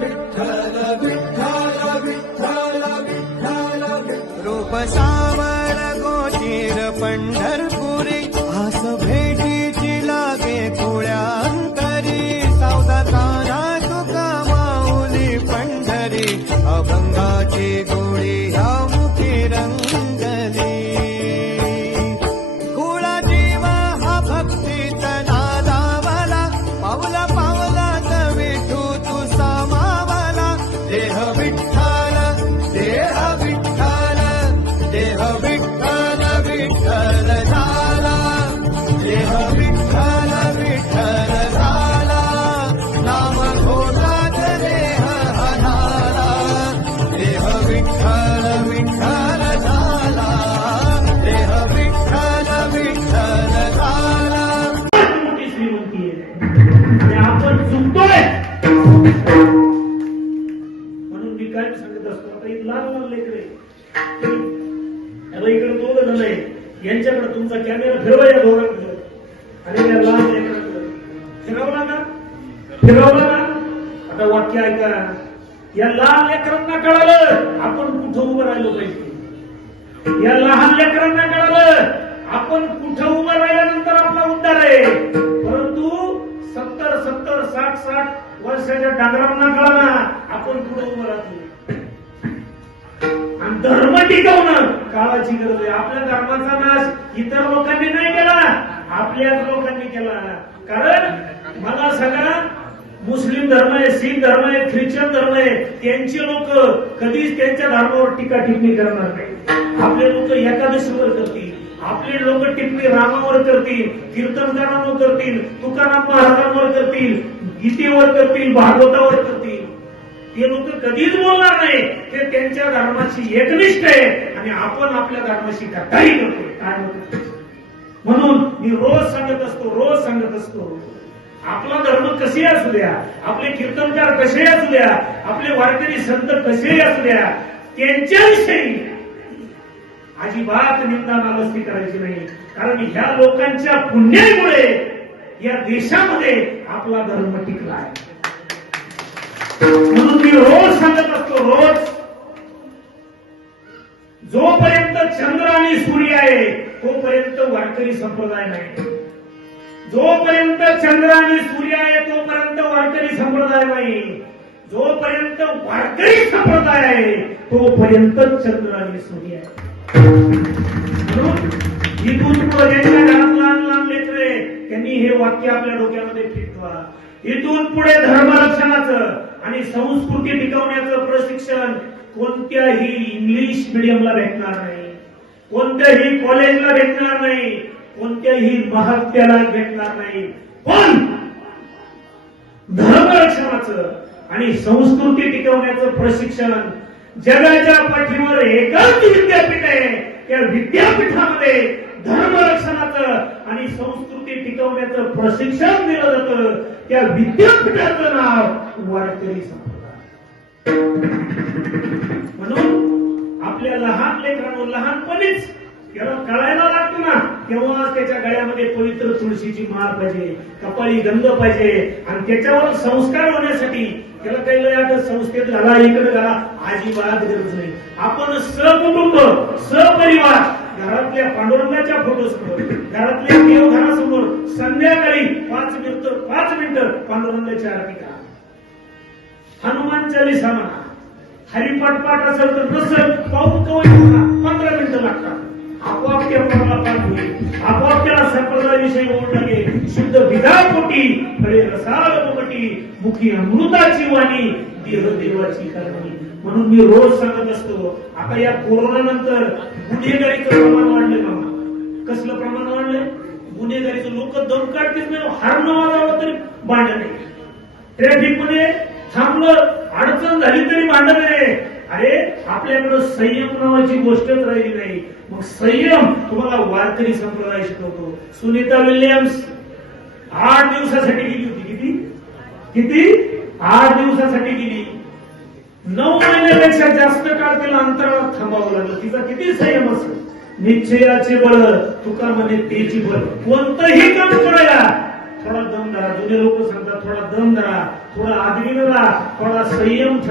विठ्ठल विठ्ठल विठ्ठल विठ्ठल रूप सावळ गोचीर पंढरपुरी आस भेटीची लागे कुळ्यांतरी सावधाना तुका माऊली पंढरी अभंगाची गोळी ह्या मुखी रंगली कुळा जीव हा भक्तीत नादावला पावला पावलात विठू तू सामावला देह विठ्ठल देह विठ्ठल देह विठ्ठल विठ्ठल झाला देह विठ्ठल विठ्ठल झाला नाम घोषात देह हनाला देह विठ्ठल विठ्ठल झाला देह विठ्ठल विठ्ठल झाला. मोठी श्रीमंती आहे आणि आपण चुकतोय म्हणून मी काय सांगत असतो. आता एक लहान लहान लेकरे आता इकडे दोघ जण आहे यांच्याकडे तुमचा कॅमेरा फिरवा या दोघांकडे आणि या लहान लेकरांकडे फिरवला ना फिरवला ना. आता वाक्य ऐका या लहान लेकरांना कळालं आपण कुठं उभं राहिलो पाहिजे. या लहान लेकरांना कळालं आपण कुठं उभं राहिल्यानंतर आपला उद्धार आहे. परंतु 70-60 वर्षाच्या डांगरांना कळाला आपण कुठं उभं राहतो. आणि धर्म टिकवणं काळाची गरज आहे. आपल्या धर्माचा नाश इतर लोकांनी नाही केला आपल्याच लोकांनी केला. कारण मला सगळा मुस्लिम धर्म आहे शीख धर्म आहे ख्रिश्चन धर्म आहे त्यांची लोक कधीच त्यांच्या धर्मावर टीका टिप्पणी करणार नाही. आपले लोक एकादशीवर करतील आपले लोक टिप्पणी रामावर करतील कीर्तनकारांवर करतील तुकाराम महाराजांवर करतील गीतेवर करतील भागवतावर करतील. ते लोक कधीच बोलणार नाही. ते त्यांच्या धर्माची एकनिष्ठ आहे आणि आपण आपल्या धर्माशी गद्दारी करतोय. काय होतं म्हणून मी रोज सांगत असतो आपला धर्म कसे असू द्या आपले कीर्तनकार कसे असू द्या आपले वारकरी संत कसे असू द्या त्यांच्याविषयी अजिबात निंदा नालस्ती करायची नाही. कारण ह्या लोकांच्या पुण्यामुळे या देशामध्ये आपला धर्म टिकला आहे. म्हणून मी रोज सांगत असतो रोज जोपर्यंत चंद्र आणि सूर्य आहे तोपर्यंत वारकरी संप्रदाय नाही. जोपर्यंत चंद्र आणि सूर्य आहे तोपर्यंत वारकरी संप्रदाय नाही. जोपर्यंत वारकरी संप्रदाय आहे तोपर्यंत चंद्र आणि सूर्य आहे. म्हणून इथून पुढे ज्यांच्या घरात लहान लहान लेकरे त्यांनी हे वाक्य आपल्या डोक्यामध्ये फिटवा. इथून पुढे धर्मरक्षणाचं आणि संस्कृती टिकवण्याचं प्रशिक्षण कोणत्याही इंग्लिश मिडियमला भेटणार नाही कोणत्याही कॉलेजला भेटणार नाही कोणत्याही महाविद्यालयात भेटणार नाही. पण धर्मरक्षणाचं आणि संस्कृती टिकवण्याचं प्रशिक्षण जगाच्या पाठीवर एकच विद्यापीठ आहे. त्या विद्यापीठामध्ये धर्मरक्षणाचं आणि संस्कृती टिकवण्याचं प्रशिक्षण दिलं जातं. त्या विद्यापीठाचं नाव वारकरी संप्रदाय. म्हणून आपल्या लहान लेकरांवर लहानपणीच त्याला कळायला लागतो ना तेव्हा त्याच्या गळ्यामध्ये पवित्र तुळशीची माळ पाहिजे कपाळी गंध पाहिजे आणि त्याच्यावर संस्कार होण्यासाठी त्याला काही संस्थेत घाला इकडे घाला अजिबात गरज नाही. आपण सहकुटुंब सहपरिवार घरातल्या पांडुरंगाच्या फोटोसमोर घरातल्या देवघरासमोर संध्याकाळी 5 मिनिटं पांडुरंगाची आरती करा. हनुमान चालीसा म्हणा हरिपाठ पाठ असेल तर नसेल पाऊस कवच म्हणा 15 मिनिटं लागतात. आपोआप त्या पोटाला पाठ होईल आपोआप त्याला संप्रदायाविषयी ओढ लागेल. शुद्ध विधापोटी फळे रसाळ पोटी मुखी अमृताची वाणी देह देवाची करणी. म्हणून मी रोज सांगत असतो आता या कोरोना नंतर गुन्हेगारीचं प्रमाण वाढलं मामा. कसलं प्रमाण वाढलंय गुन्हेगारीचं. लोक दम काढतील हार न वाजावं तरी भांडण आहे. ट्रॅफिक मध्ये थांबलं अडचण झाली तरी भांडण आहे. अरे आपल्याकडे संयम नावाची गोष्टच राहिली नाही. मग संयम तुम्हाला वारकरी संप्रदाय शिकवतो. सुनीता विल्यम्स 8 दिवसासाठी गेली होती. किती 8 दिवसासाठी गेली. 9 महिन्यापेक्षा जास्त काळ तिला अंतराळात थांबावं लागलं. तिचा किती संयम असेल. निश्चयाचे बळ तुका म्हणे तेची बळ. कोणतंही काम करायला थोडा दम धरा. जुने लोक सांगतात थोडा दम धरा, थोडा आदरीनं राहा, थोडा संयम ठेवा.